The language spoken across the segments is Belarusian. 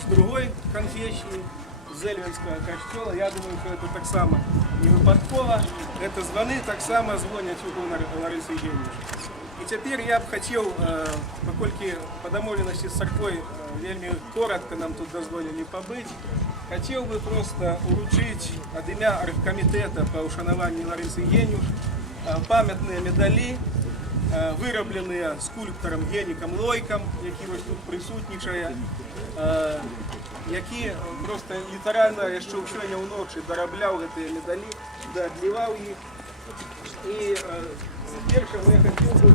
с другой конфессии, з Зельвинского костела. Я думаю, что это так само не выпадково. Это звоны так само звонят у Ларисы Евгеньевны. И теперь я бы хотел, поскольку по домовленности с церквой вельми коротко нам тут дозволили побыть, хотел бы просто уручить от имя оргкомитета по ушанованию Ларисы Евгеньевны памятные медали, виробленные скульптором Геніком Лойком, який ось тут присутнічає, які просто літерально ще вчора вночі доробляв ці медалі, додлівав їх. І першим я хотів би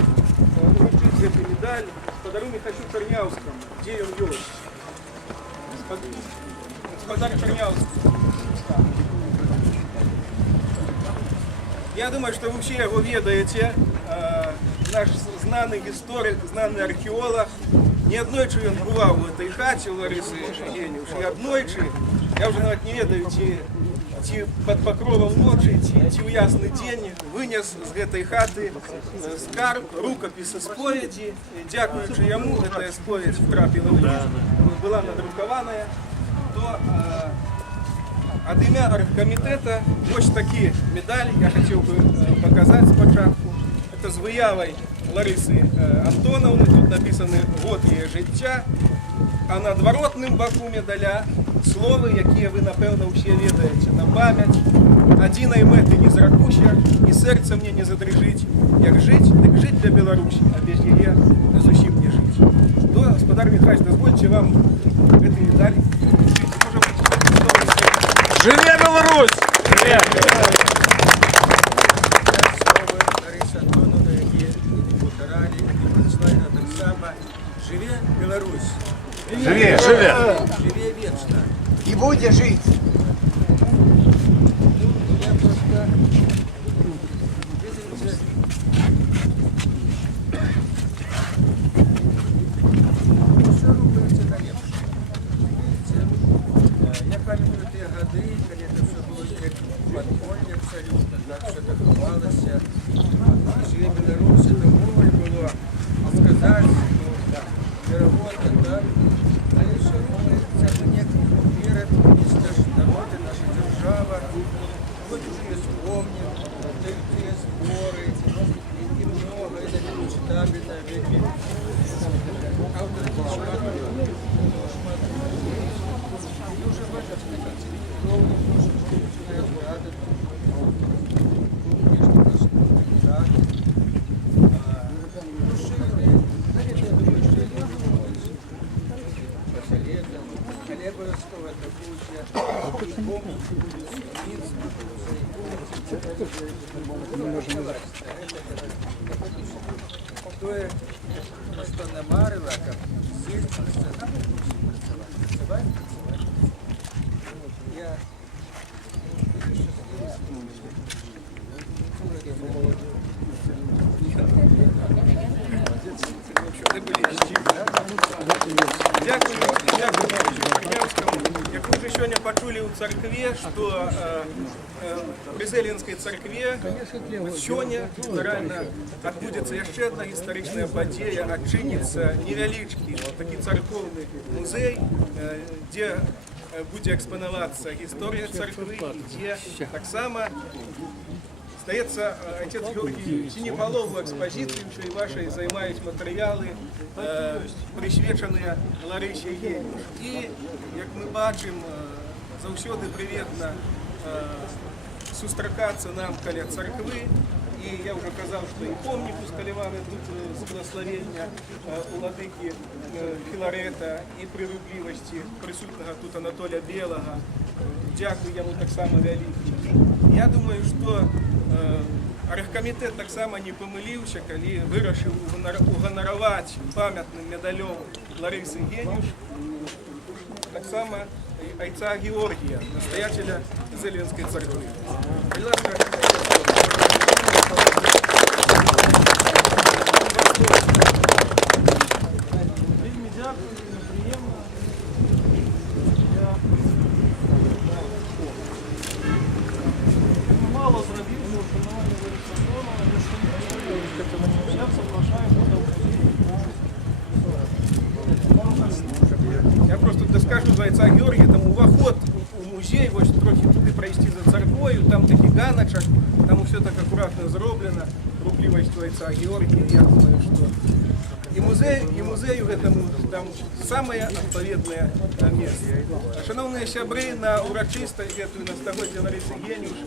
вручити цю медаль господарю Михайлу Чернявському, де він є. Господар Чернявський. Я думаю, что вы все его ведаете. Наш знаний історик, знаний археолог. Не однойчі він бував в этой хаті у Лариси Євгенівни, і однойчі, я вже навіть не ведаю, ці під покровом ночі, ці в ясний день виніс з цієї хати скарб, рукопис сповіді. Дякуючи йому, ця сповідь втрапила в книжку, була надрукована, то от ім'я оргкомитета ось такі медалі я хотів би показати спочатку. Це з виявою Лариси Антоновны, тут написано «Год її життя», а на дворотним боку медаля слови, які ви, напевно, всі ведаєте на пам'ять. «Одиной мети не зракуща, і серце мені не задрижить. Як жить, так жить для Білорусі, а без її зовсім не жить». То, господар Михайлович, дозвольте вам этой медалі. Живе Білорусь! Живе! Живе Беларусь! Живе! Живе! Живе вечно! И будет жить! Я просто... Все рухається на лепше. Я пам'ятаю ті годи, коли це все було як подполье абсолютно, так все так ховалося. Живе Беларусь, це море було сказати, переводка, так? Але все рухається на некий вірит, місто ж народи, наша держава. Вот уже есть помню, такие сборы, и много, это нечитабельно, веки. Автор дуже важливо, ровно прошу, начинает радовать. Конечно, наш так. Олеговского, это помню, Тое, что намарила, как сесть, я Як ви вже сьогодні почули у церкві, що при Зелінській церкві сьогодні реально відбудеться ще одна історична подія, відчиниться невеличкий такий церковний музей, де буде експонуватися історія церкви, де так само здається, отець Георгій Синеполов в експозиції вашій займають матеріали, присвячені Ларисі Євгенівні. І, як ми бачимо, завжди привітно зустрічатися нам біля церкви. І я вже казав, що і помник ускалювали тут з благословення у владики Філарета і при рубливості присутнього тут Анатолія Білого. Дякую йому так само велике. Я думаю, що оргкомитет так само не помилився, коли вирішив угонорувати пам'ятним медалем Лариси Євгенівни, так само отця Георгія, настоятеля Зелінської церкви. Будь ласка, мало зробив, що вшанування Лариси Антоновни, я запрошую до я просто доскажу. кажу за Айца Георгія, там уваход у музей, вось трохи туди пройти за церквою, там такі ганачак, там все так акуратно зроблено, рухливостью Айца Георгія, я думаю, что и музею этому там самое отповедное место. Шановные сябры, на урочистості на стагоддзя Ларисы Генюш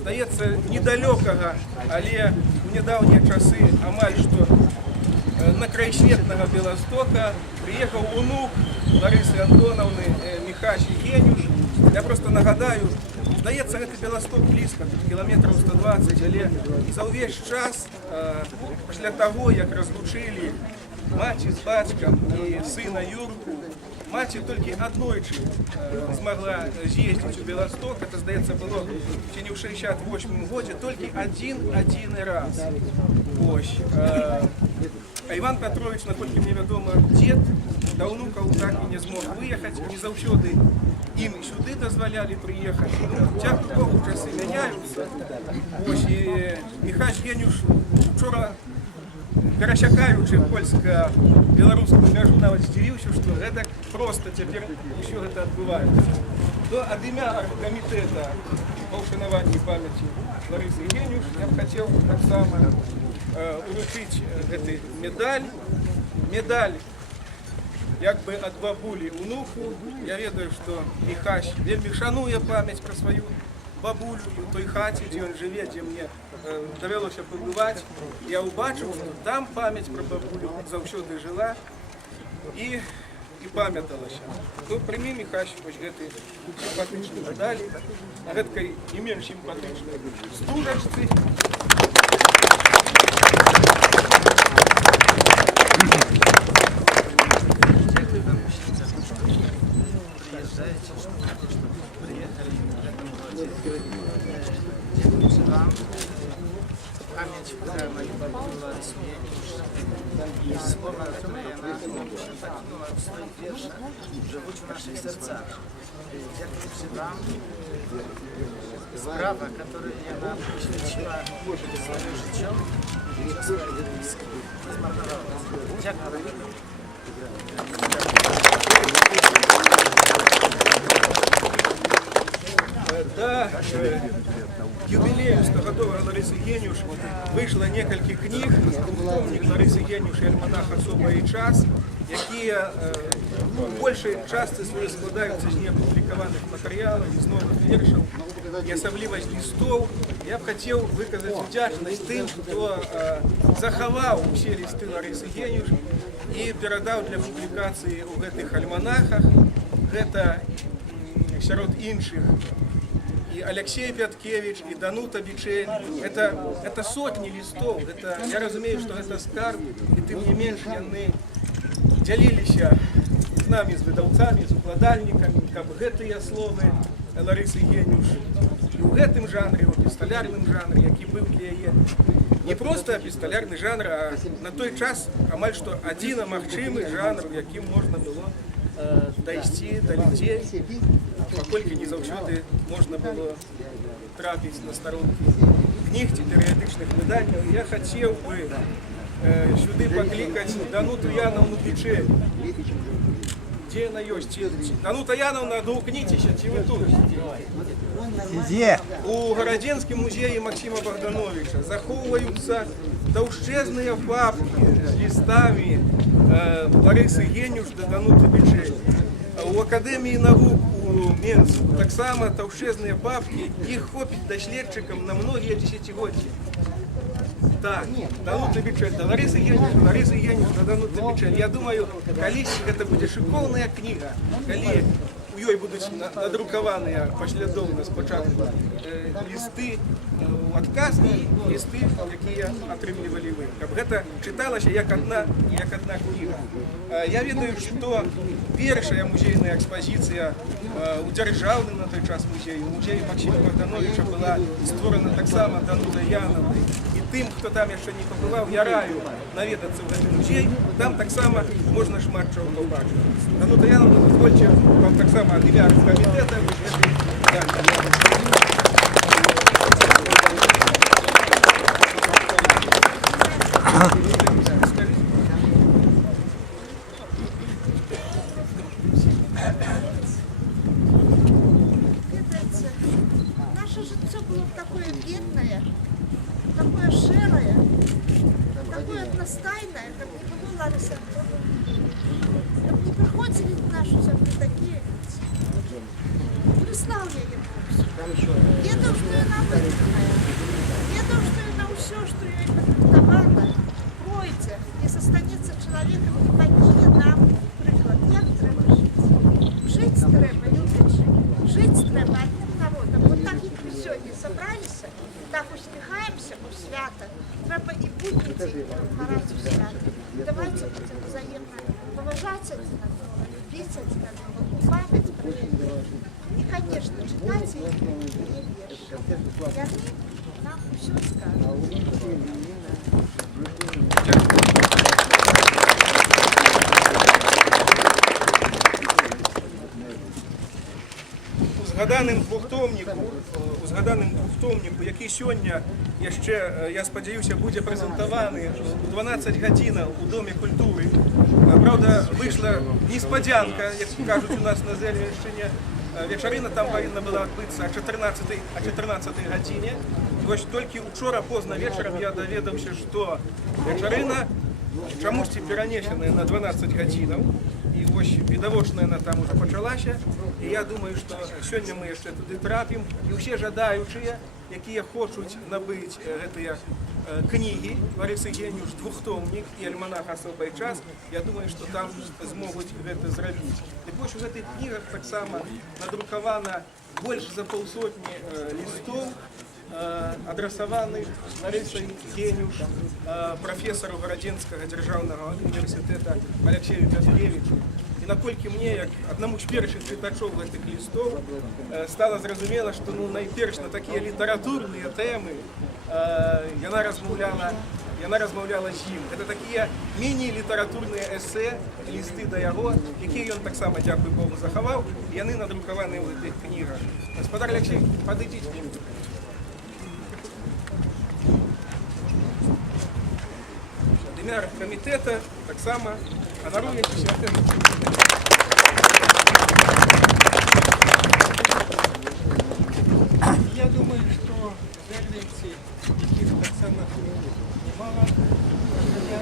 здаецца недалекого, але в недавние часы амаль что на край светлого Белостока приехал унук Ларисы Антоновны Михась Генюш. Я просто нагадаю, здаецца, гэта Белосток близко, километров 120, але за увесь час, пасля того, як разлучили маці з бацькам і сына Юрку, маці толькі аднойчы змогла з'ездзіць у Белосток, это, здаецца, было ці не ў 68 годзе, толькі один раз. Ось. А Іван Петрович, наколькі мне вядома, дзед, да ўнукаў так і не змог выехаць, не заўсёды ім сюды дазвалялі прыехаць. Дзякуй Богу, часы мяняюцца. Ось, і Міхась Генюш учора, перасякаючы польска-беларускую мяжу, нават здзівіўся, што гэта проста цяпер усё гэта адбываецца. То ад імя аргкамітэта па ўшанаванні памяці Ларысы Генюш я б хацеў таксама уручыць гэты медаль як бы ад бабулі унуку. Я ведаю, што Міхась вельмі шануе памяць пра сваю бабулю у той хаце, дзе ён жыве, дзе мне давялося пабываць. Я ўбачыў, што там памяць пра бабулю заўсёды жыла і памяталася. То прымі, Міхась, вось гэты сімпатычны медаль, а гэткай не менш сімпатычнай стужачцы. Память про мою бабулю Ларису Генюш, слова, которые она покинула в своих вершах, живут в наших сердцах. Дякуючи вам, справа, которую она посвятила своим життям, життя своїх близьких, не змарнувалася. Дякую вам. Да, юбилею 100-годового Ларисы Генюш вышло некалькі кніг, помнік Ларисы Генюш і альманах «Особа і час», якія у большай частцы сваёй складаюцца з неапублікаваных матэрыялаў, з новых вершаў і асабліва з лістоў. Я б хацеў выказаць удзячнасць тым, хто захаваў усе лісты Ларысы Генюш і перадаў для публікацыі ў гэтых альманахах. Гэта сярод іншых и Алексей Пяткевич, и Данута Бичель. Это сотни листов. Я разумею, что это скарб, и тем не менш яны дзяліліся з намі, з выдаўцамі, з укладальнікамі, каб гэтыя словы Ларысы Генюш і ў гэтым жанры, у эпісталярным жанры, які быў для яе не проста эпісталярны жанр, а на той час амаль што адзіна магчымы жанр, у якім можна было дайсці да людзей, паколькі не заўсёды можна было трапіць на старонкі кніг ці перыядычных выданняў. Я хацеў бы сюды паклікаць Дануту Яновну Бичель. Дзе яна ёсць? Данута Яновна, адгукніцеся, ці вы тут? У Гарадзенскім музеі Максима Богдановича захоўваюцца таўшчэзныя папкі з лістамі Ларысы Генюш да Дануты Бичель. У Акадэміі навук у Менску таксама таўшчэзныя папкі, іх хопіць даследчыкам на многія дзесяцігоддзі. Так, Данута Бичель, да Ларысы Генюш, да Данута Бичель. Я думаю, калісь гэта будзе шыкоўная кніга, калі у ёй будуць надрукаваныя паслядоўна спачатку лісты ў адказ і лісты, якія атрымлівалі вы. Каб гэта чыталася як адна кніга. Я ведаю, што першая музейная экспазіцыя у дзяржаўным на той час музею, у музеі Максима Богдановича была створана таксама Данутай Яновнай. І тым, хто там яшчэ не пабываў, я раю наведацца ў гэты музей, там таксама можна шмат чаго пабачыць. Данута Яновна, дазвольце вам таксама ад імя аргкамітэта такое бедное, такое шерое, такое одностайное, как не было Ларисы Антоновны. Как не приходили в нашу землю такие люди. Прислал я ему. Ведаў, што яна вытрымае. Ведаў, што яна ўсё, што ёй падрыхтавана, пройдзе і застанецца чалавекам і пакіне нам прыклад, як трэба жыць. Жыць трэба, любячы. Жыць трэба адным народам. Вот так, як мы сёння сабраліся, так усміхаемся у свята. Трэба і будніці мараць у свята. Давайте будем взаимно поважать один одного, любить один одного, память про них. И, конечно, читать их не верши. И они нам все скажут. У згаданим двохтомніку, який сьогодні, я сподіваюся, буде презентований у 12 годин у Домі культури. Правда, вийшла несподянка, як кажуть у нас на Зельвінщині. Вечерина там повинна була відбутися о 14 годині. І ось тільки вчора поздно вечором я довідався, що вечерина чомусь перенесена на 12 годин. І ось відавочна вона там уже почалася. І я думаю, що сьогодні ми ще туди трапимо. І всі жадаючі, які хочуть набити ці книги Лариси Генюш, двохтомник і альманах «Особий час», я думаю, що там зможуть це зробити. Так ось у цих книгах так само надруковано більше за полсотні листів, адресованных Ларисой Генюш, профессору Городенского державного университета Алексею Петревичу. І наколькі мне, як одному з перших читачів цих листів, стало зрозуміло, що найперш на такі літературні теми вона розмовляла з ним. Це такі міні-літературні есе, листи до його, які він так само, дякую Богу, заховав, і вони надруковані в цих книгах. Господар Олексій, подойдіть к ним. Ім'я комітету так само гоноруючися. Я думаю, що зервінці, яких так само немало, я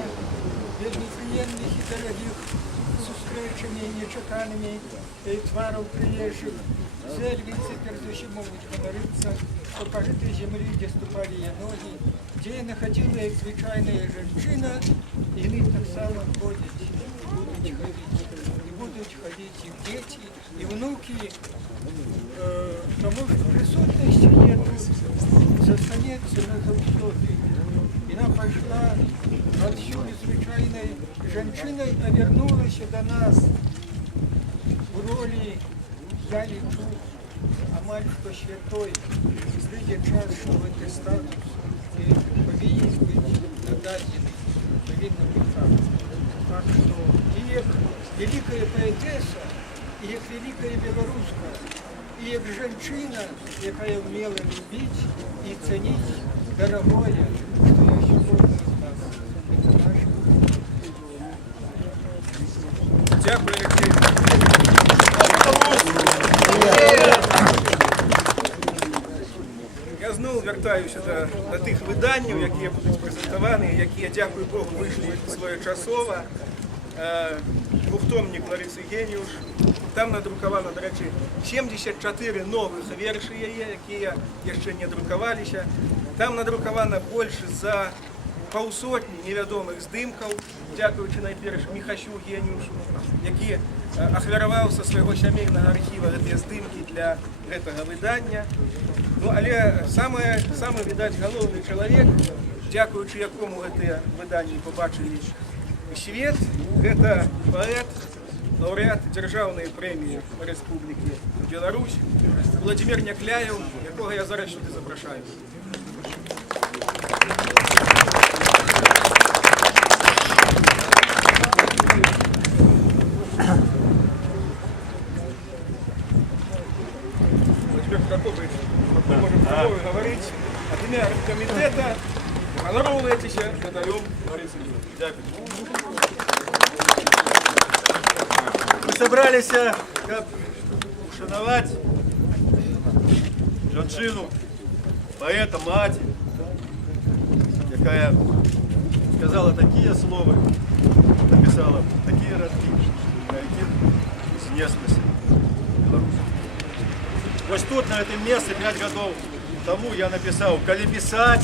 без неприємних і дорогих зустрічами, нечеканими тварів приїжджих, зервінці перш можуть говоритися, що по этой землі, де ступали її ноги, де я знаходила як звичайна жінка, і вони так само ходять, будуть ходити і діти, і внуки, тому що присутності нету, застанеться назавсёды. І вона пішла отсюда звичайною жінкою, а вернулася до нас в ролі «я лечу», амаль що святой, прийде час, що цей статус повинен бути нададений, повинен бути так. Так що і як велика поетеса, і як велика білоруска, і як жінка, яка вміла любити і цінити дорогое, що є сьогодні з нас. Це наше. Дякую, Олексій. Я знову вертаюся до тих видань, які будуть презентовані, які, я дякую Богу, вийшли своєчасово. Двохтомник Лариси Генюш. Там надруковано, до речі, 74 нових верші її, які ще не друкувалися. Там надруковано більше за півсотні невідомих здимків, дякуючи найперш Михасю Генюшу, який ахвярував зі свого сімейного архіву ці здимки для цього видання. Ну, але саме, видать, головний чоловік, дякуючи якому це видання побачили світ, це поет, лауреат Державної премії Республіки Білорусь Владимир Някляєв, якого я зараз сюди запрошую. Владимир Прокопович, мы можем с тобой говорить от имя комитета, гоноровуєтеся медалем Лариси Генюш. Дякую. Мы собрались, чтобы ушановать женщину, поэта-мать, якая сказала такие слова, написала такие радки, на яких знеслася Беларусь. Вось тут, на этом месте, 5 годов тому я написал: «Коли писать,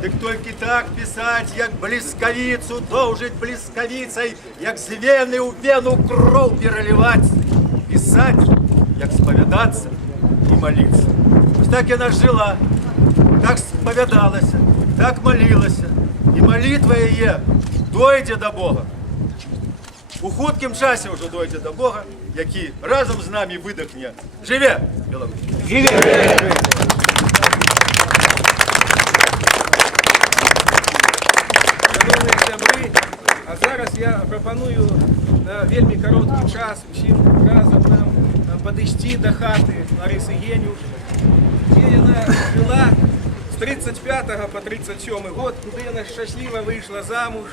так только так писать, як блискавицу должить блискавицей, як з вены у вену кров переливать, писать, як споведаться и молиться». Ось так яна жила, так споведалась, так молилась, и молитва ее дойде до Бога. У хуткім часі вже дойде до Бога, який разом з нами видихне. Живе, Білорусь! Шановні сябри, а зараз я пропоную на вельми короткий час всім разом нам підійти до хати Лариси Генюш, де вона жила з 35 по 37 год, куди вона щасливо вийшла замуж.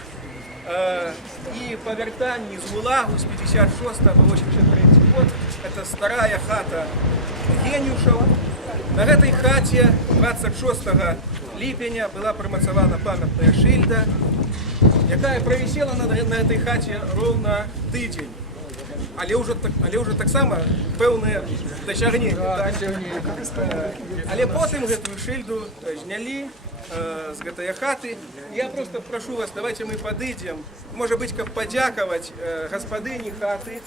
И по вертанию из ГУЛАГу с 56 по 83 год это старая хата Генюшев. На этой хате 26 липеня была промацавана памятная шильда, якая провисела на этой хате ровно тыдзень. Але уже так само пэўнае дасягненне. Але потым гэтую шыльду знялі з гэтай хаты. Я просто прошу вас, давайте мы подыдзем, может быть, каб падзякаваць гаспадыні хаты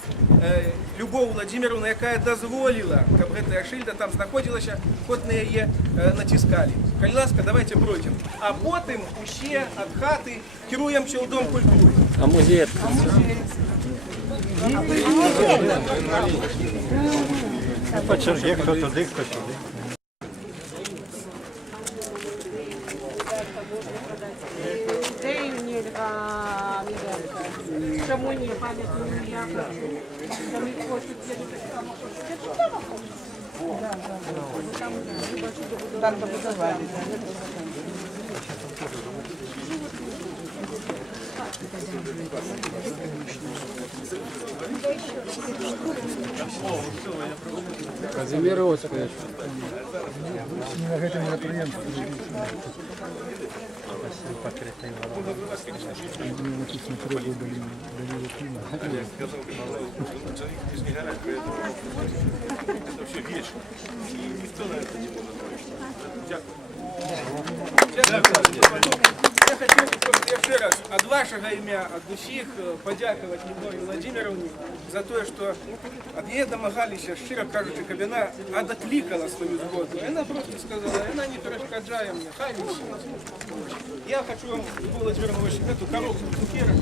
Любовь Владимировна, якая дазволіла, каб гэтая шыльда там знаходзілася, ход на яе націскалі. Калі ласка, давайте пройдзем. А потым усе ад хаты кіруемся ў Дом культуры. А музей? По черге, хто туди, хто сюди. Чому ні, пам'ятаю, я хочу. Там і хочуть, я не так само хочу. Там побудували. Казимир Осипович. Я хочу еще раз от вашего имя, от усіх подякувати Любові Владимировні за те, що від її домагалися, щиро кажучи, каб вона одокликала свою згоду. Вона просто сказала, вона не перешкоджає мені, хай не сидить. Я хочу вам, Любовь Владимировна, эту коробку цукерок.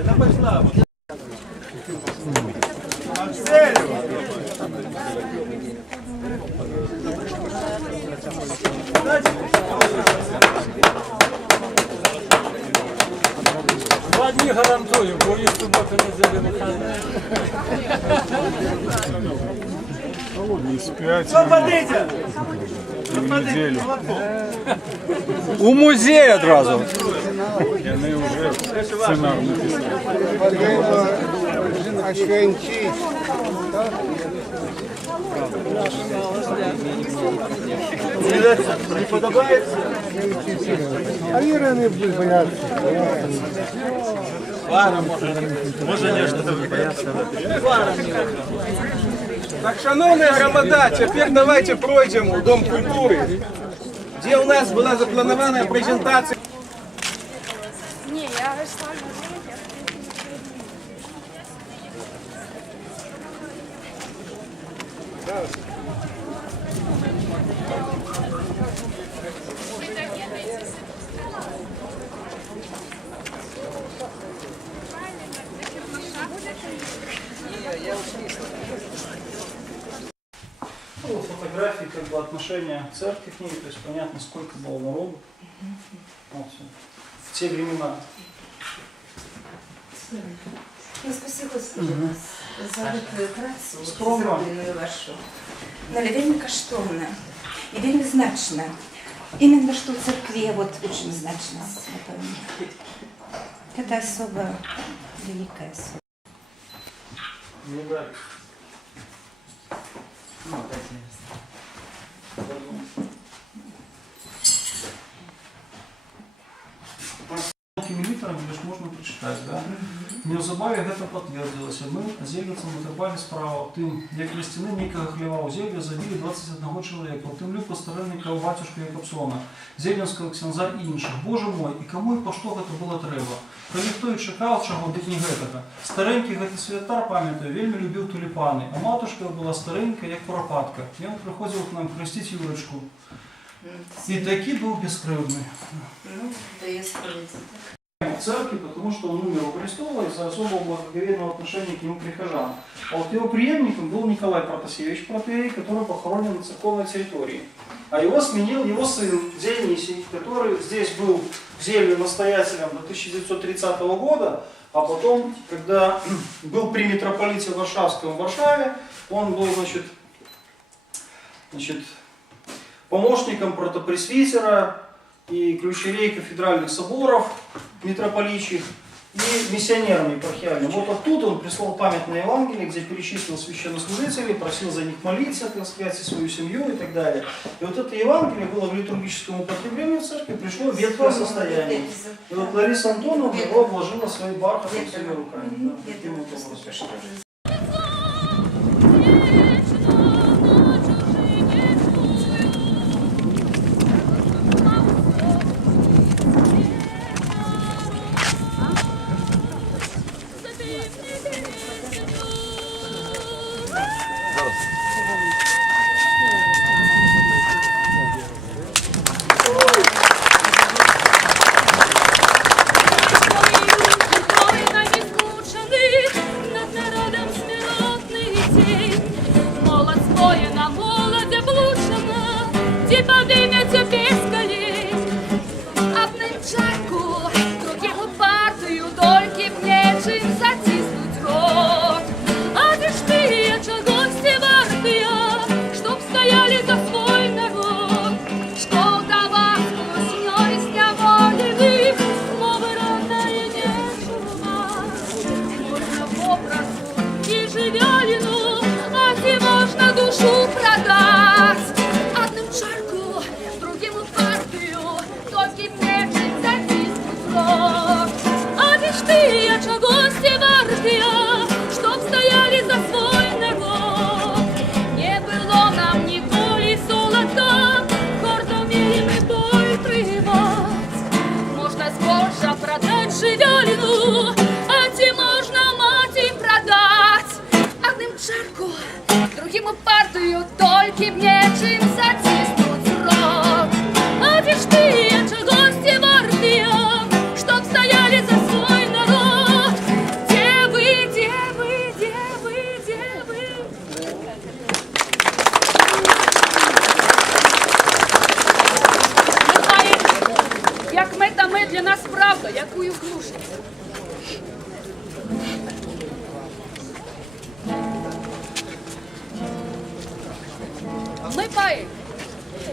Она пошла. Два дні гарантую, бо їх суботу неділю вихідні. Освободите! Неділю. У музей одразу. Вони вже сценар Не подобається? А Іра не буде боятися. Може, не що бояться. Так, шановная громада, теперь давайте пройдем в Дом культуры, где у нас была запланованная презентация. Не, я ставлю. Фотографии, как бы отношения церкви к ней, то есть понятно, сколько было народу. Вот, в те времена. Ну, спасибо, Господи, за гэтую працу, Скромно. зробленую вашу. Але вельмі каштоўна і вельмі значна. Именно что в церкве вот очень значно, напевно. Это особо великая особа. Не брать. Ну, дайте. Літерами лишь можна прочитати, да? Неўзабаве гэта пацвердзілася. Мы зельніцам вытрапалі справа аб тым, як ля сцяны нейкага хлева ў зельве забілі 21 чалавека, у тым ліку старэльніка бацюшка Якабсона, зельнінскага ксяндза і іншых. Боже мой, і каму і па што гэта было трэба? Калі хто і чакаў чаго, дык не гэтага. Старэнькі гэты святар, памятаю, вельмі любіў туліпаны, а матушка была старэнькая, як курапатка. Ён прыходзіў к нам хрысціць Юрачку. І такі быў бескрыўдны. Ну, да я справедливо. В церкви, потому что он умер у престола из-за особого благоговейного отношения к нему прихожан. А вот его преемником был Николай Протасевич Протеерей, который похоронен на церковной территории. А его сменил его сын Дионисий, который здесь был в Зельве настоятелем до 1930 года, а потом, когда был при митрополите Варшавском в Варшаве, он был, значит, помощником протопресвитера и ключерей кафедральных соборов митрополичьих и миссионером епархиальным. Вот оттуда он прислал памятное Евангелие, где перечислил священнослужителей, просил за них молиться, так сказать, и свою семью и так далее. И вот это Евангелие было в литургическом употреблении в церкви, пришло в ветхое состояние. И вот Лариса Антоновна его обложила своей бархатом своими руками. Да, таким вот образом.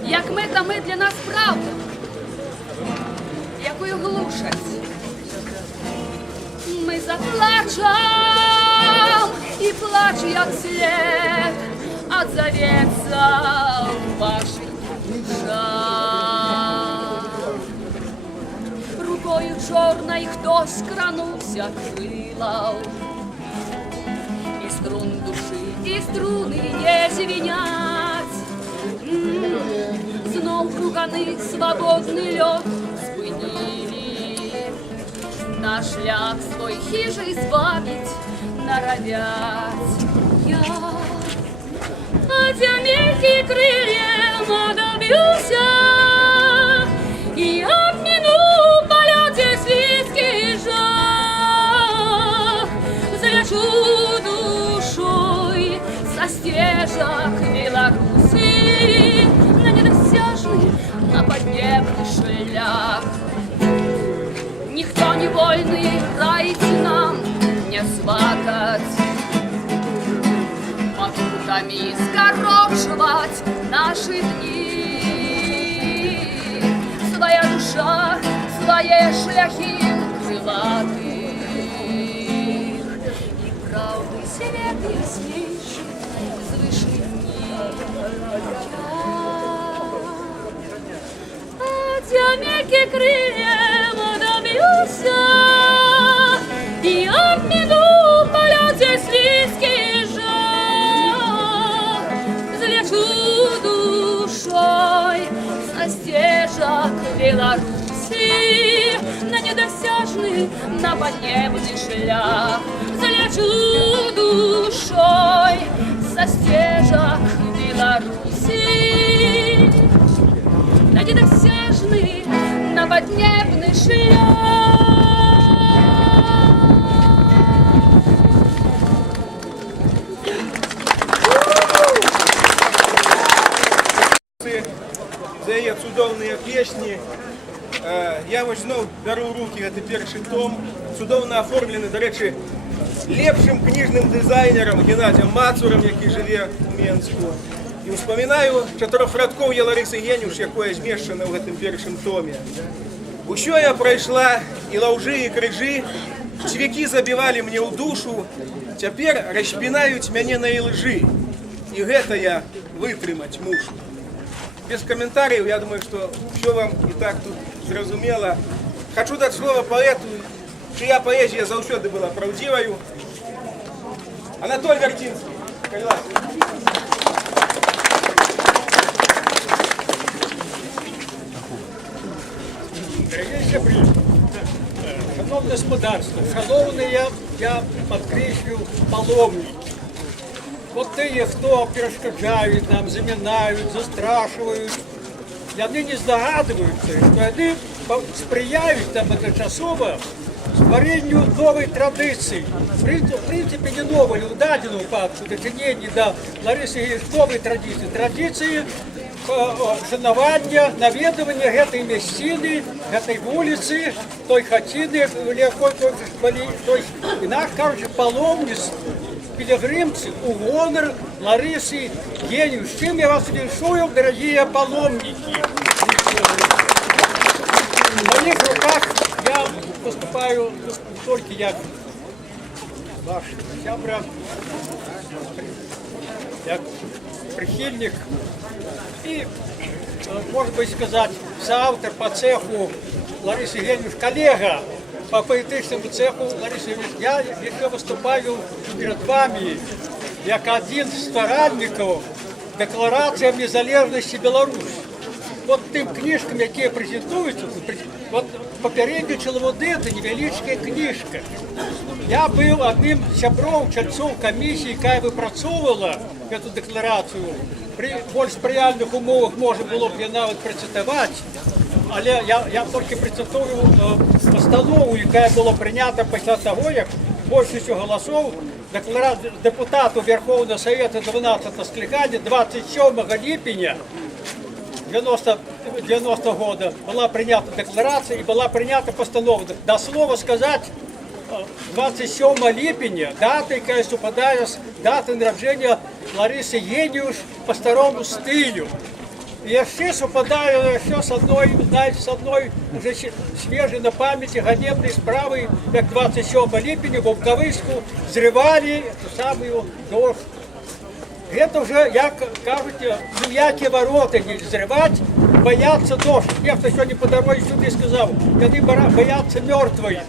Як ми, та ми для нас правда, якою глушать. Ми заплачем, и плач, як след, отзовется в ваших душах. Рукою чорною хтось кранувся крилав, і струн душі, і струни не звенять. Знов круганы свободный лед спынили, на шлях свой хижий звабить норовять. Я от мелких крыльев добьюся и обмину в полете свитский жах. Залечу душой со стежек Белоруссии на недосяжный, на поднебный шлях. Никто не вольный раить нам не сватать, матутами скорошивать наши дни. Своя душа, свои шляхи золотых, и правды свет яснейший с вышини от мягких крыльев добьюся, и обмену в полете слизкий жар, взлечу душой со стежек Беларуси на недосяжный, на поднебный шлях. Взлечу душой со стежек Беларуси на недосяжный, на поднебный шлях. За її цудовні пісні. Я ось знов беру в руки цей перший том, цудовно оформлений, до речі, лепшим книжним дизайнером Геннадієм Мацуром, який живе у Менську. І вспоминаю чотирьохрядков'я Лариси Генюш, яке зміщено в цьому першому томі. Усьо я пройшла і лавжи, і крижі, цвяки забивали мені у душу, тепер розпинають мене на лжи. І гэта я витримать мушу. Без комментариев, я думаю, что все вам и так тут зразумело. Хочу дать слово поэту, чья поэзия заўсёды была правдивою. Анатолий Вертинский. Дорогі сябри, шановне господарство, шановні, я підкреслю, паломники. От ті, хто перешкоджають нам, замінають, застрашують, вони не здогадуються, що вони сприяють нам одночасово створенню нової традиції. В принципі, не нової, у даному випадку, дочинення до Лариси Генюш нової традиції. Традиції шанування, навідування цієї місцини, цієї вулиці, той хатини, тобто, інакше кажучи, паломництво. Пилигримцы у гонор Ларисы Генюш. С чем я вас віншую, дорогие паломники. В моих руках я поступаю не только як ваш сябра, як прихильник и, может быть сказать, соавтор по цеху Ларисы Генюш, коллега по поэтичному цеху Ларисы Генюш. Я еще выступаю перед вами как один з старальників Декларації незалежності Білорусі. От тим книжкам, які презентуються, от попередничала вот эта невеличкая книжка. Я був одним з сябров, чальцов комісії, яка випрацьовувала цю декларацію. При більш сприяльних умовах можна було б її навіть процитувати, але я тільки процитую постанову, яка була прийнята після того, як більшістю голосів депутату Верховного Совета 12 скликания 27 липня 90 года была принята декларация и была принята постанова. До слова сказать, 27 липня, дата, яка совпадає з датою народження Лариси Генюш по старому стилю. И ще совпадає з одной, знаете, с одной уже свежей на памяти ганебной справой, как 27 липня в Волковыску зривали ту самую дошку. Это уже, як кажуть, ніякі ворота не зривати, бояться дошки. Я хто сьогодні по дорозі сюди сказав, вони бояться мертвої.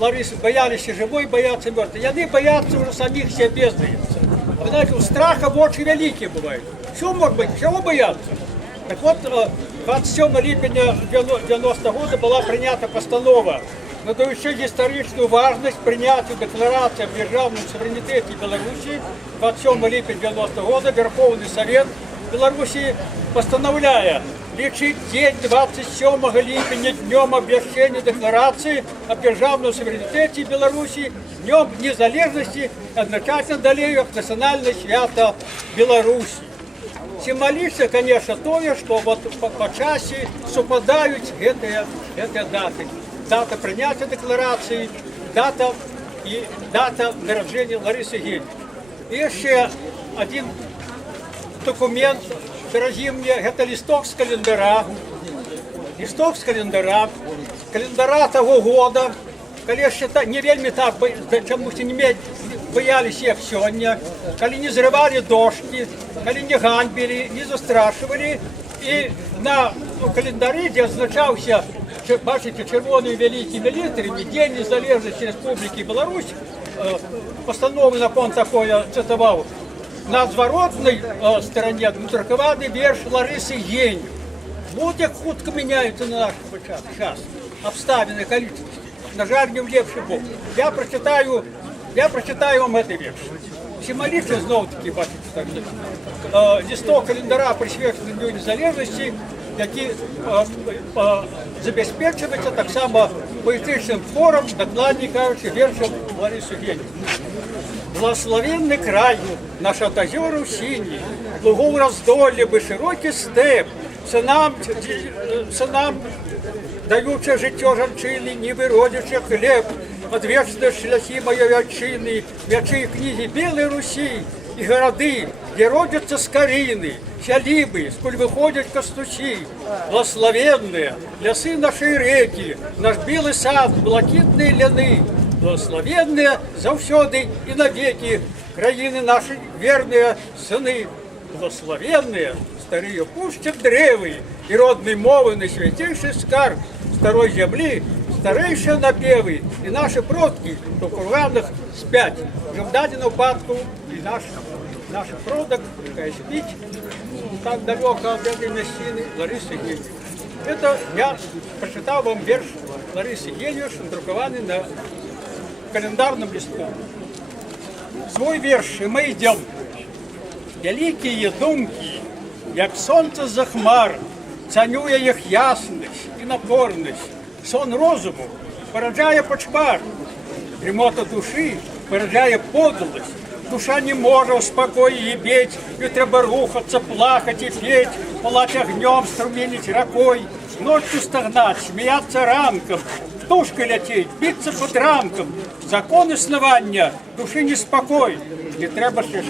Ларисы боялись живой, боятся мертвой. Они боятся уже самих себе, сдаются. Вы знаете, у страха очень великие бывают. Все может быть, чего бояться? Так вот, 27 липня 90 года была принята постанова, надающая историческую важность принятию декларации о державном суверенитете Беларуси. 27 липня 90 года Верховный Совет Беларуси, постановляя лечить день 27 липня днем объявления декларации о державном суверенитете Беларуси, днем незалежности, одночасно далее как национальное свято Беларуси. Символично, конечно, то, что вот по часе совпадают эти даты. Дата принятия декларации, дата народжения Ларисы Генюш. И еще один документ, дорогие мне, это листок с календаря. Листок с календаря того года, калі яшчэ не вельмі так, чамусь не баяліся як сёння, калі не зрывалі дошкі, калі не ганьбілі, не застрашвалі, і на календары, дзе адзначаўся, бачыце, чырвонымі вялікімі літарамі Дзень незалежнасці Рэспублікі Беларусь, пастановы наконт такое цытаваў, на зваротнай стороне надрукаваны верш Ларысы Геню. Вот як хутка мяняюцца на наш час абставіны, акалічнасці. На жаль, не ў лепшы бок. Я прачытаю вам гэты верш. Сімвалічна зноў-такі, бачыце, так, лісток календара прысвечаны Дню незалежнасці, які забяспечваецца таксама паэтычным творам, дакладней кажучы, вершам Ларысы Геню. Благословенный край, наш от озеру синий, лугов раздолье бы широкий степ, сынам даючи життя жанчини, ніби родячи хліб, одвечні шляхи моєї отчини, м'ячі книги Білої Русі, и городы, где родятся скорины, сялибы, сколь выходят костучи, благословенные лесы нашей реки, наш белый сад, блакитные ляны, благословенные завсёды и навеки краины наши верные сыны, благословенные старые пушки древы и родной мовы на святейший скарб старой земли, старейшие напевы и наши продки, то курганах спять. Вже в дадену випадку і наш продок, яка спить так далеко от этой мужчины, Ларисы Генюш. Это я прочитал вам верш Ларисы Генюш, надрукованный на календарном листку. Свой верш, и мы идем. Великие думки, як сонце за хмар, ценю я їх ясність і напорність. Сон розуму породжає почвар, дремота душі породжає подлость. Душа не может в спокое ебеть, и треба рухаться, плакать и петь, палать огнем, струменить ракой, ночью стогнать, смеяться ранком, птушкой лететь, биться под рамком. Закон основания души неспокой, и треба ще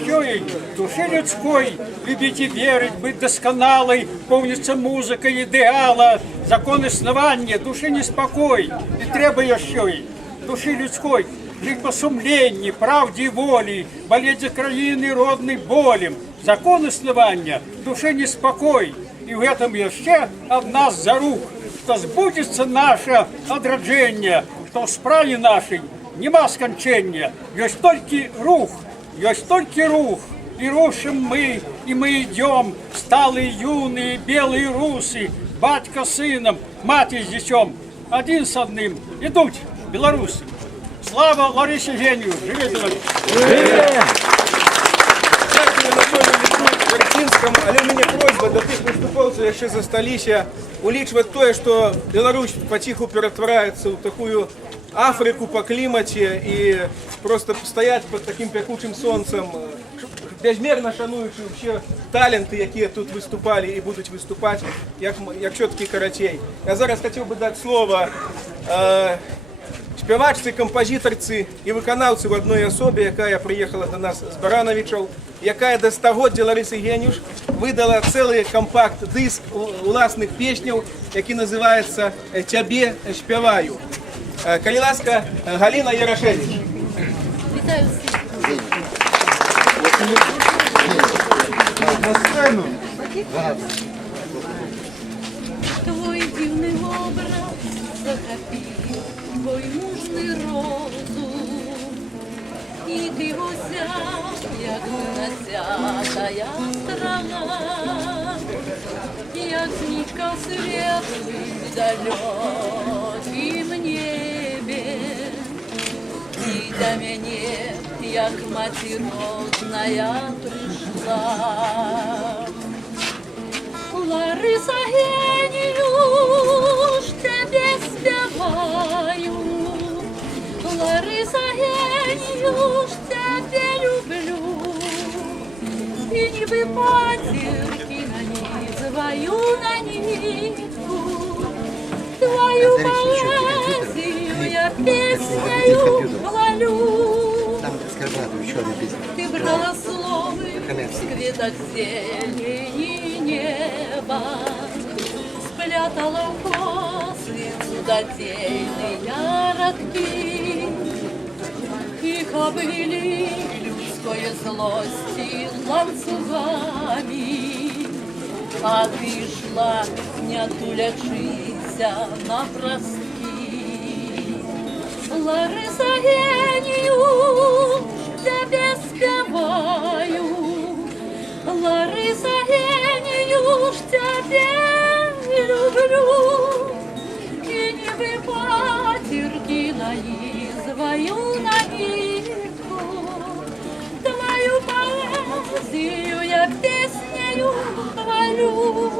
души людской, любить и верить, быть досконалой, помнится музыка идеала. Закон основания души неспокой, и треба еще души людской, жить по сумлению, правде и воле, болеть за краины родной болем. Закон основания душе неспокой, и в этом еще от нас зарух, что сбудется наше одраджение, что в справе нашей нема скончения, есть только рух, и рушим мы, и мы идем, сталые юные белые русы, батька с сыном, мать с детем, один с одним, идут белорусы. Слава Ларисе Геню! Живе Беларусь! Дякую Анатолію Вертинському, але у мене просьба до тих виступовців, які ще засталися, улічувати те, що Білорусь потиху перетворяється в таку Африку по климате и просто стоять под таким пекучим солнцем, безмерно шануючи вообще таленти, які тут виступали і будуть виступати, як все-таки Каратей. Я зараз хотів би дати слово співачці, композиторці і виконавці в одній особі, яка приїхала до нас з Барановичів, яка до 100-годдя Лариси Генюш видала цілий компакт-диск власних піснів, який називається «Тебе співаю». Коли ласка, Галина Ярошевич. Вітаю всіх. На сцену. Твой дивний образ захопив твой мужний розум, і ти осяв, як насятая страна, як снічка в світлій далекім небі, і до мене, як мати родная прийшла. Лариса Генюш, тебе співаю, Лариса Генюш, тебе люблю, і ніби патірки нанизываю на нитку, твою поэзию я песнею хвалю. Ты брала словы с кветок зелени неба, спрятала в космицу чудодейные родки, и кобыли людской злости ланцугами, а ты шла, не тулячися на простки. Лариса генію, тебе спеваю, Лариса генію, тебе люблю, и не выпатерки наизваю на нитку. Твою поэзию я песнею хвалю.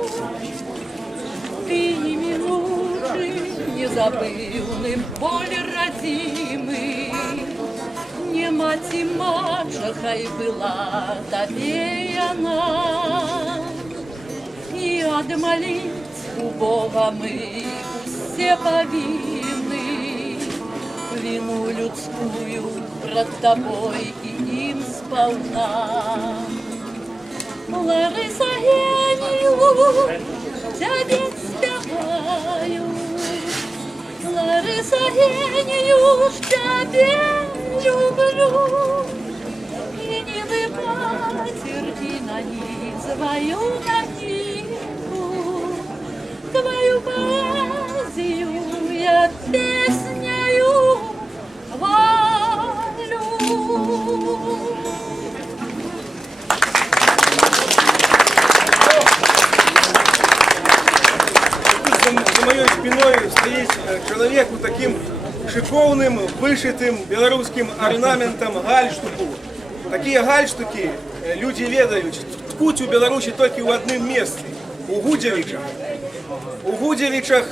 Ты не минуты незабывным боль родимый, не мать и мачехой была тебе она, и отмолить у Бога мы все повинны, вину людскую пред тобой и им сполна. Лариса генію, тебе спеваю, Лариса генію, тебе люблю, и не выпатерки нанизываю на нитку. Твою поэзию я песнею хвалю. За моей спиной стоит человек вот таким шиковным, вышитым белорусским орнаментом гальштуку. Такие гальштуки люди ведают, ткуть у Беларуси только в одном месте, у Гудзевичах. У Гудзевичах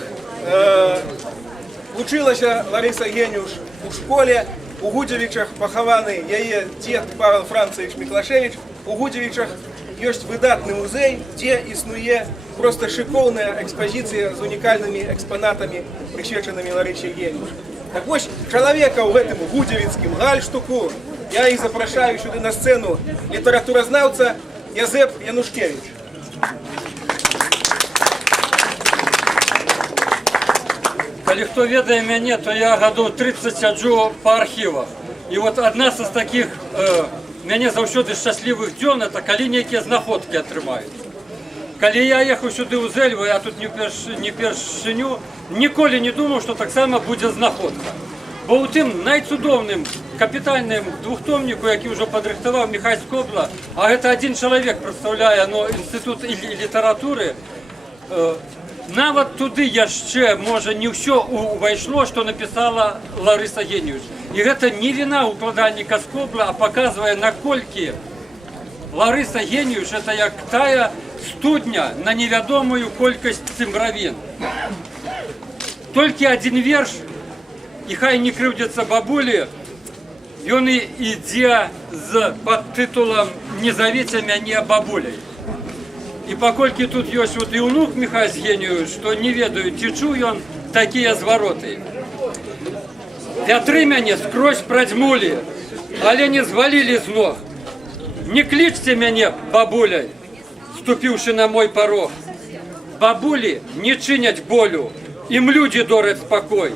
училась Лариса Генюш у школе, у Гудзевичах похованы яе дед Павел Францевич Миклашевич. У Гудзевичах есть выдатный музей, где існує просто шиковная экспозиция с уникальными экспонатами, присвяченными Ларисе Генюш. Так вот, человека в этом гудзевицком гальштуку я и запрошаю сюда на сцену литературознавца Язеп Янушкевич. Коли хто ведае мяне, то я гадоў 30 сяджу па архівах. І от адна з такіх мяне заўсёды шчаслівых дзён, это калі нейкія знаходкі атрымаюць. Калі я ехаў сюды ў Зельву, я тут не першыню, ніколі не думаў, што таксама будзе знаходка. Бо ў тым найцудоўным капітальным двухтомніку, які ўжо падрыхтаваў Міхай Скобла, а гэта адзін чалавек прадстаўляе інстытут літаратуры, нават туды яшчэ, можа, не ўсё увайшло, што напісала Ларыса Генюш. І гэта не віна укладальніка Скобла, а паказвае, наколькі Ларыса Генюш это як тая студня на невядомую колькасць цымбравін. Толькі адзін верш, і хай не крыўдзяцца бабулі, ён ідзе з падтытулам «Не завіце мяне бабуляй». І паколькі тут ёсць вот і ўнук Міхась Генію, што не ведаю, ці чуў ён такія звароты. Вятры мяне скрозь прадзьмулі, але не звалілі з ног. Не клічце мяне бабуляй, ступіўшы на мой парог. Бабулі не чыняць болю, ім людзі дораць спакой.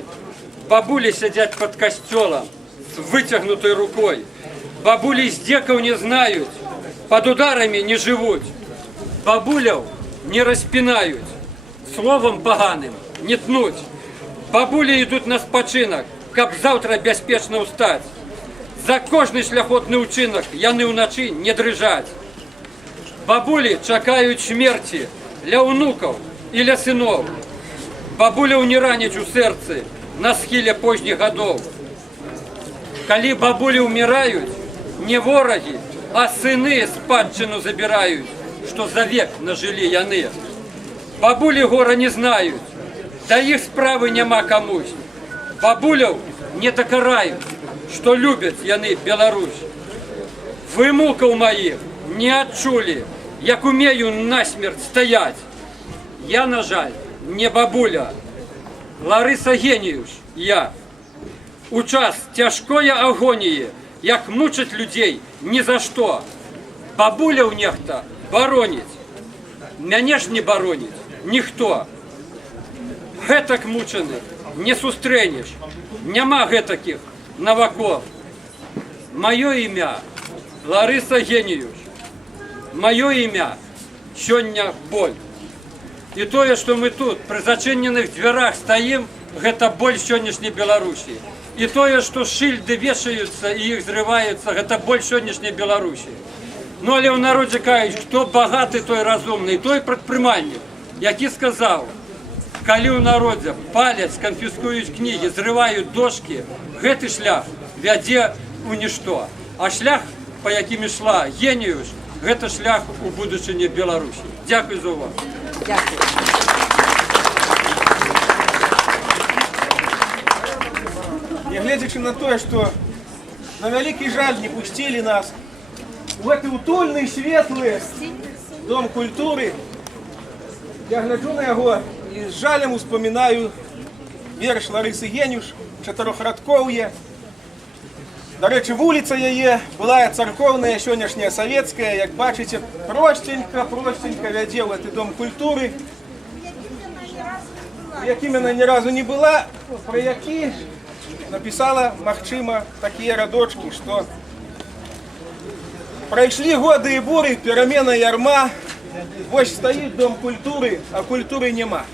Бабулі сядзяць пад касцёлам з выцягнутай рукой. Бабулі здзекаў не знаюць, пад ударамі не жывуць. Бабуляў не распінаюць, словам паганым не тнуць. Бабулі ідуць на спачынак, каб заўтра бяспечна ўстаць. За кожны шляхотны ўчынак яны ўначы не дрыжаць. Бабулі чакаюць смерці для ўнукаў і для сыноў. Бабуляў не раніць у сэрцы на схіле позніх гадоў. Калі бабулі ўміраюць, не ворагі, а сыны спадчыну забіраюць, што за век нажылі яны. Бабулі гора не знаюць, да іх справы няма камусь. Бабуляў не дакараюць, што любяць яны Беларусь. Вымукаў маіх не адчулі, як умею насмерть стаяць. Я, на жаль, не бабуля, Ларыса Генюш я. У час цяжкой агоніі, як мучаць людзей ні за што. Бабуляў нехта бароніць, мяне ж не бароніць ніхто. Гэтак мучаны не сустрэнеш. Няма гэтакіх навакол. Маё імя Ларыса Геніюш. Маё імя сёння боль. І тое, што мы тут пры зачыненых дзвярах стаім, гэта боль сённяшняй Беларусі. І тое, што шыльды вешаюцца і іх зрываюцца, гэта боль сённяшняй Беларусі. Ну, але ў народзе кажуць, хто багаты, той разумны, той прадпрымальнік, які сказаў, калі ў народзе паляць, канфіскуюць кнігі, зрываюць дошкі, гэты шлях вядзе у нішто. А шлях, па якім ішла Геніюш, гэта шлях у будучыні Беларусі. Дзякуй за ўвагу. Нягледзячы на тое, што на вялікі жаль не пусцілі нас у гэты утульны, светлы дом культуры, я гляджу на яго і з жалем успамінаю верш Ларысы Геніюш, чатырохрадкоўе. Дарэчы, вуліца яе была царкоўная, сённяшняя савецкая, як бачыце, простенька вядзе ў гэты дом культуры, якім яна ні разу не была, пра які напісала, магчыма, такія радочкі, што прайшлі годы і буры, перамена ярма, вось стаіць дом культуры, а культуры няма.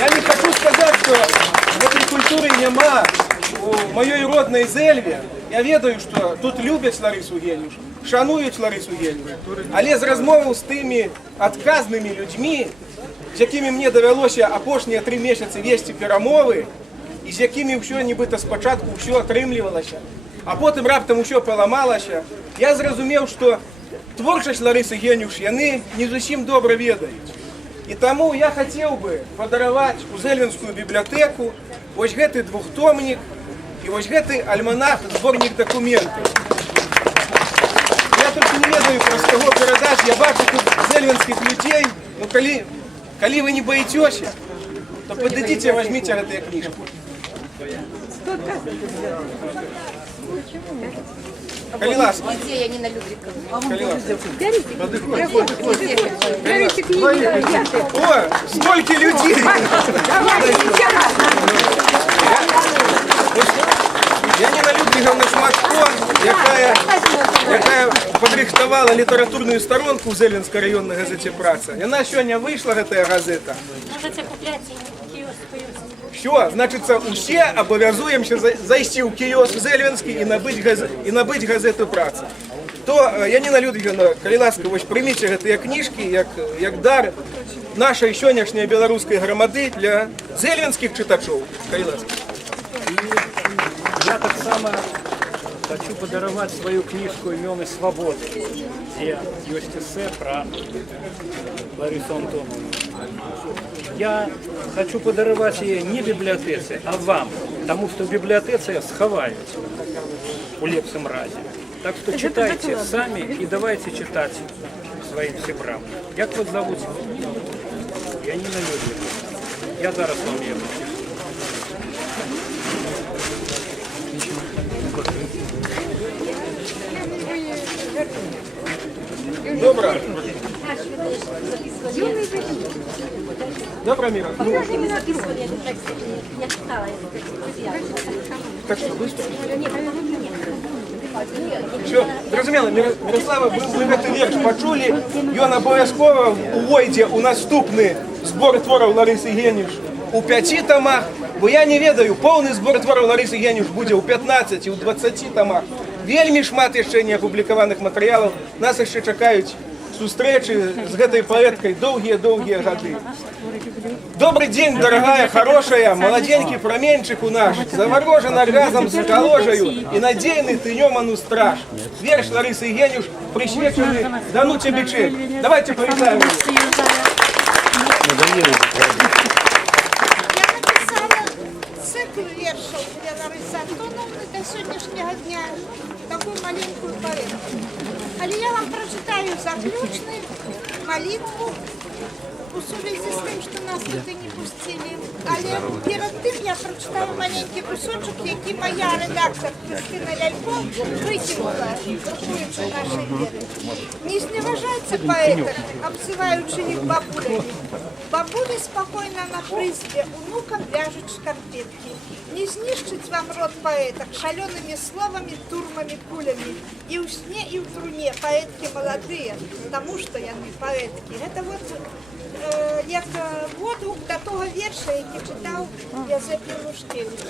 Я не хочу сказаць, што гэтай культуры няма у маёй роднай Зэльве. Я ведаю, што тут любяць Ларысу Геніюш, шануюць Ларысу Геніюш, але з размоваў з тымі адказнымі людзьмі, з якімі мне давялося апошнія 3 месяцы весці перамовы, і з якімі ўсё нібыта спачатку ўсё атрымлівалася, а потым раптам усё паламалася, я зразумеў, што творчасць Ларысы Геніюш яны не зусім добра ведаюць. І таму я хацеў бы падараваць у Зэльвенскую бібліятэку вось гэты двухтомнік і вось гэты альманах, зборнік дакументаў. Я толькі не ведаю, праз каго перадаць, я бачу тут зэльвенскіх людзей, ну калі вы не боіцеся, то падыдзіце, возьміце гэтыя кніжкі. Калі ласка. Где Янина Людвиковна? Калі ласка. Берите книги. О, столько людей! Яніна Людвіговна Шматко, якая падрыхтавала літаратурную старонку ў Зэльвенскай раённай газеце «Праца». Яна сёння выйшла, гэтая газета. Можете купляць кіёск. Все, значится, усе абавязуемся зайсці ў кіёск Зэльвенскі і набыць газету «Праца». То, Яніна Людвіговна, калі ласка, вось прыміце гэтыя кніжкі як дар нашай сённяшняй беларускай грамады для зэльвенскіх чытачоў. Калі ласка. Я так само хочу подаровать свою книжку «Имёны свободы», где есть эссе про Ларису Антоновну. Я хочу подаровать ее не библиотеке, а вам, потому что в библиотеке сховают у лепсом разе. Так что читайте сами и давайте читать своим сябрам. Як вас зовут? Янина Людвиговна. Я зараз вам ее напишу. Добро. Добро, Мира. Я читала. Так что, быстро? Все, зразумела, Мирослава, вы гэты верш пачулі, ён абавязкова увойдзе ў наступны збор твораў Ларысы Геніюш у 5 томах, бо я не ведаю, поўны збор твораў Ларысы Геніюш будзе ў 15 і ў 20 томах. Вельмі шмат яшчэ не апублікаваных матэрыялаў, нас яшчэ чакаюць сустрэчы з гэтай паэткай доўгія гады. Добрый день, дорогая, хорошая, молоденький променчик у наш, заворожен оргазом с коложею и надеянный ты нёману страж. Верш Ларисы Геніюш присвечены Дануте Бичель. Давайте привітаємо. Я написала цикл вершаў для Ларысы Антоновны до сённяшняга дня, такую маленькую поэму. Але я вам прочитаю заключную молитву у сувязі з тим, що нас туди не пустили. Але перед тим я прочитаю маленький кусочок, який моя редактор Христина Лялько викинула, друкуючи нашої віри. Не зневажайте поетів, обзиваючи їх бабулями. Бабулі спокійно на призбі онукам в'яжуть шкарпетки. Не знищить вам род поэток шалеными словами, турмами, пулями. И в сне, и в труне поэтки молодые, потому что яны поэтки. Это вот як водгук до того вірша, який читав Язеп Янушкевич.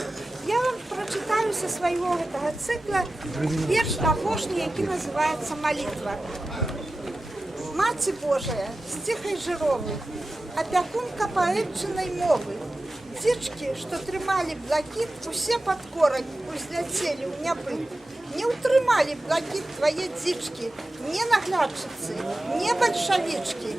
Я вам прочитаю со свого этого цикла вірш апошній, який називається «Молитва». Маці Божая, з тихой жирови, опякунка поэтчиной мовы, дзічки, што трымалі блакіт, усе пад корань узляцелі ў нябыт. Не ўтрымалі блакіт твае дзічкі, не наглядчыцы, не бальшавічкі.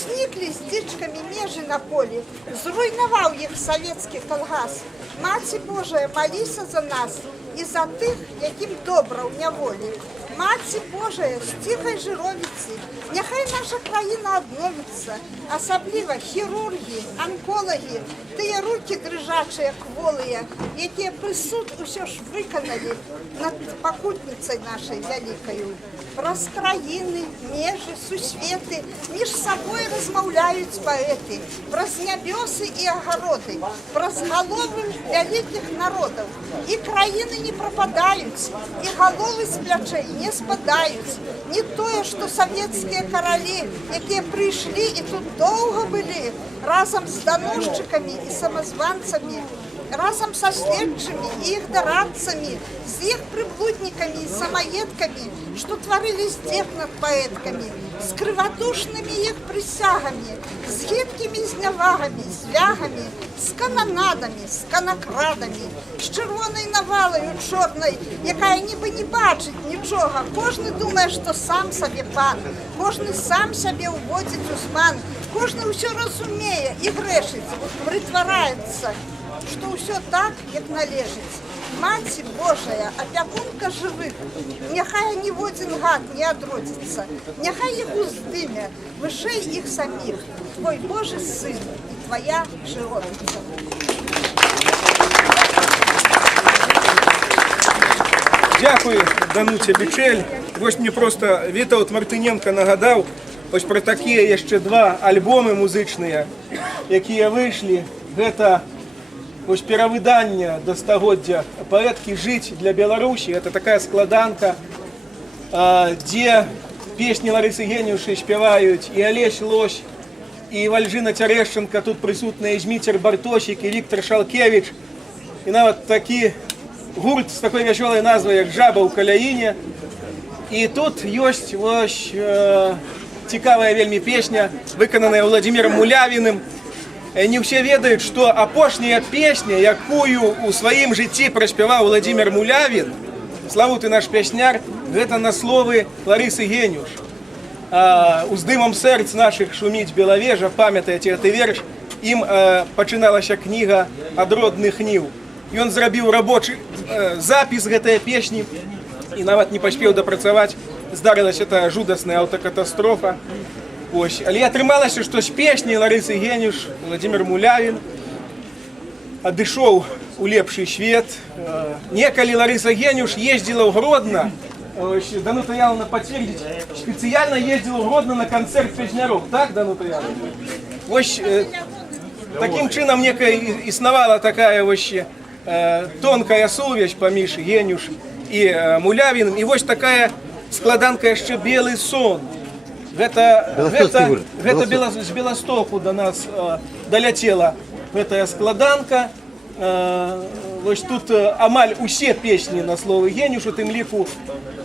Зніклі з дзічкамі межы на полі, зруйнаваў іх савецкі калгас. Маці Божая, маліся за нас і за тых, якім добра ў няволі. Маці Божая, з ціхай жыровіцы, няхай наша краіна адновіцца, асабліва хірургі, анколагі, тыя рукі дрыжачыя, кволыя, якія прысуд усё ж выканалі над пакутніцай нашай вялікаю. Праз краіны, межы, сусветы, між сабой размаўляюць паэты, праз нябёсы і агароды, праз галовы вялікіх народаў. І краіны не прападаюць, і галовы з плячэй не спадаюць. Не тое, што савецкія каралі, якія прыйшлі і тут доўга былі, разам з даносчыкамі і самазванцамі, разам са следчымі і іх дарадцамі, з іх прыблуднікамі і самаедкамі, што тварылі здзек над паэткамі, з крывадушнымі іх прысягамі, з гідкімі знявагамі, звягамі, з кананадамі, з канакрадамі, з чырвонай навалаю чорнай, якая нібы не бачыць нічога. Кожны думае, што сам сабе пан, кожны сам сябе ўводзіць у зман, кожны ўсё разумее і грэшыць, прытвараецца, што ўсё так, як належыць. Маці Божая, опякунка жывых, няхай ніводзін гад не адродзіцца, няхай іх уздыме, вышэй іх саміх, твой Божы сын і твоя жыровіца. Дякую, Дануця Бичель. Вось мне просто Вітаўт Мартыненка нагадаў вось пра такія яшчэ два альбомы музычныя, якія выйшлі. Гэта вось перавыданне да стагоддзя паэткі «Жыць для Беларусі». Это такая складанка, дзе песні Ларысы Генюшы спяваюць і Алесь Лось, і Вальжына Цярэшчанка, тут прысутныя Зміцер Бартосік і Віктор Шалкевіч, і нават такі гурт з такой вясёлай назвай, як «Жаба ў каляіне». І тут ёсць вось цікавая вельмі песня, выкананая Владзімірам Мулявіным. Не ўсе ведаюць, што апошняя песня, якую ў сваім жыцці праспяваў Владзімір Мулявін, славуты наш пясняр, гэта на словы Ларысы Генюш. «Уздымам сэрц нашых шуміць Белавежа», памятаеце гэты верш, ім пачыналася кніга «Ад родных ніў». Ён зрабіў рабочы запіс гэтай песні і нават не паспеў дапрацаваць. Здарылася эта жудасная аўтакатастрофа. Ось. Але атрымалася, што з песні Ларысы Генюш Владзімір Мулявін адышоў у лепшы свет. Некалі Ларыса Генюш ездзіла ў Гродна, Данута Яновна пацвердзіць, спецыяльна ездзіла ў Гродна на канцэрт песняроў. Так, Данута Яновна? Вось такім чынам некая існавала такая вось тонкая сувязь паміж Генюш і Мулявіным. І вось такая складанка яшчэ «Белы сон». Гэта з Беластоку до нас доляцела гэтая складанка. Вось тут амаль усе песні на словы Генюш, у тым ліку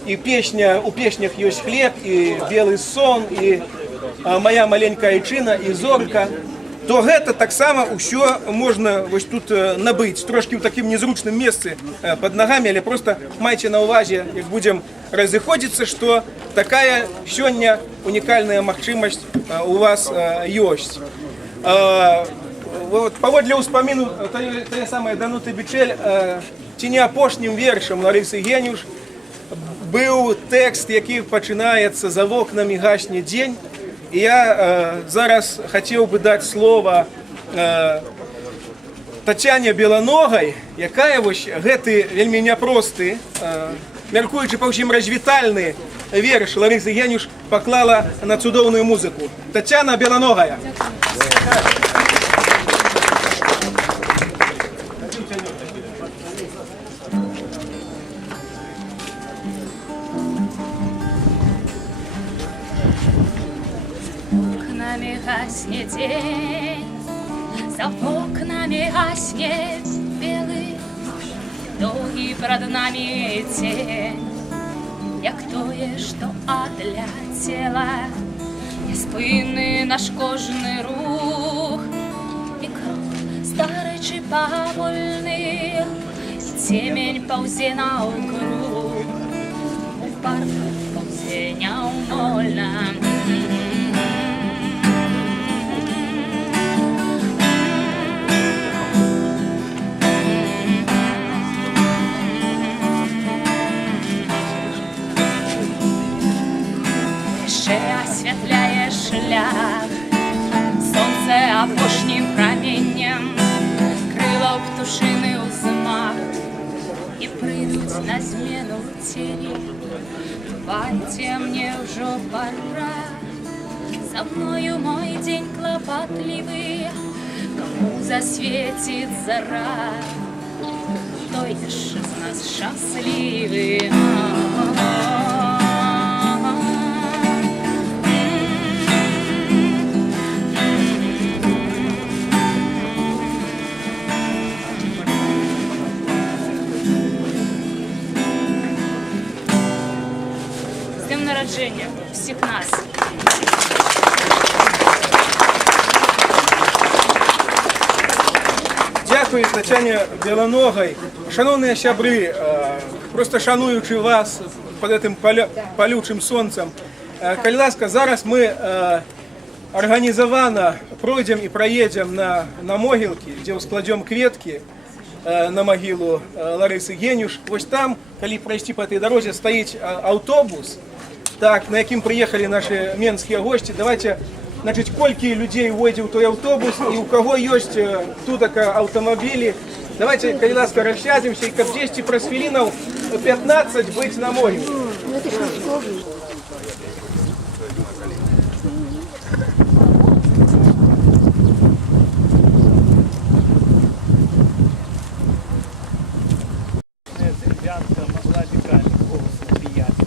і песня, у песнях ёсць «Хлеб», і «Белы сон», і «Моя маленькая айчына», і «Зорка». То гэта таксама ўсё можна вось тут набыць, трошкі ў такім незручным месцы пад нагамі, але просто майце на ўвазе, як будзем разыходзіцца, што такая сёння унікальная магчымасць у вас ёсць. Паводле ўспаміну тая самая Дануты Бичель, ці не апошнім вершам Ларысы Генюш быў тэкст, які пачынаецца «За вокнамі гасне дзень». І я зараз хотів би дати слово Тетяні Беланогай, яка вось гэты вельмі няпросты, мяркуючы па ўсім развітальны верш Ларысы Генюш паклала на цудоўную музыку. Тетяна Беланогая. Окнами гаснет день, за окнами гаснет белый, долгий пред нами тень, як тое, що одлетела, і спини наш кожний рух, і крок старий чи повольний, і темень повзе навкруг, у парк повзе неумольно. Освятляє шлях, сонце опошнім променем, крило птушиний узмах, і прийдуть на зміну тіні. Бувайте, мне вже пора, за мною мой день клопотливий, кому засвітить зара, той ж із нас щасливий. Народження всіх нас. Дякую Тетяні Беланогай. Шановні сябры, просто шануючи вас під этим палючим сонцем, калі ласка, зараз ми організовано пройдем і проедем на могилки, де складем кветки на могилу Ларисы Генюш. Ось там, калі пройти по этой дороге, стоїть автобус, так, на яким приехали наши менские гости. Давайте, значит, колькі людей увойдзе ў той автобус, и у кого есть тут автомобили. Давайте, калі ласка, рассядемся, и каб 10 праз хвилинов 15 быть на море. Могла веками голосно приять.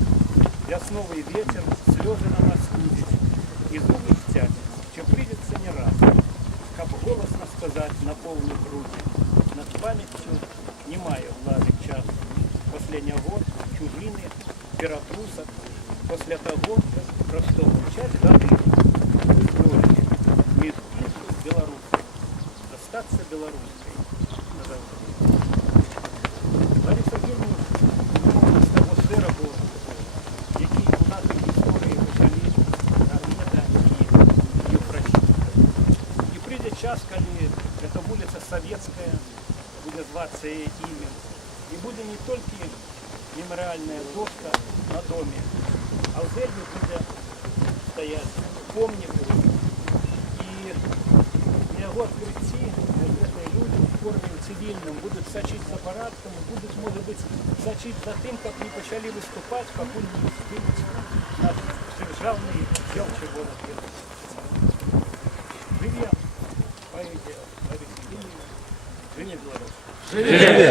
Весновый ветер слезы на нас студит, и зубы хтять, что придется не раз, как голосно сказать на полной груди. Над памятью немая влазит час. Последний год чужины, пиротрусок, после того простого часть годы сбросили медведку белорусской, остаться белорусской. Лариса Генюш з того широкого, який у нашій історії почали Армеда і Євфросинья. І прийде час, коли ця вулиця Советская буде зватися її ім'ям, і буде не тільки меморіальна дошка на домі, а в землі буде стояти помник, і на його відкритті люди в формі цивільному будуть сочити за парадками, будуть, може бути, сочити за тим, як вони почали виступати, поки не встигнуть наш державний діл червоних літ. Живе поэзия Ларисы Генюш, живе Беларусь! Живе!